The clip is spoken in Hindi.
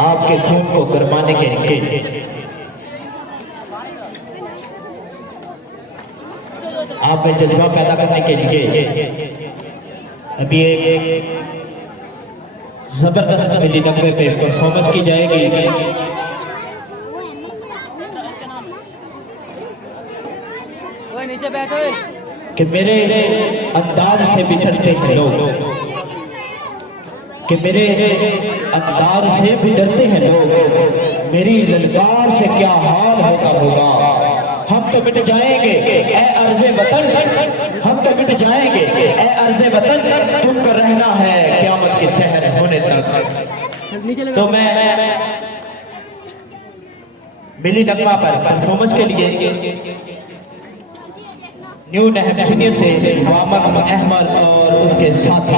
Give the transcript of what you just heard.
आपके खून को गरमाने के लिए, आप में जज्बा पैदा करने के लिए अभी एक जबरदस्त मिली नगमे पे परफॉर्मेंस की जाएगी। नीचे बैठो कि मेरे अंदाज से बिछड़ते हैं लोग, कि मेरे अंदाज से बिछड़ते हैं लोग, मेरी ललकार से क्या हाल होता होगा। हम तो मिट जाएंगे ए अर्ज़े वतन, हम तो मिट जाएंगे ए अर्ज़े वतन, तुमको रहना है क़यामत के सहर होने तक। तो मैं मिली नगमा पर परफॉर्मेंस के लिए न्यू नहम सीनियर से वामक अहमद और उसके साथ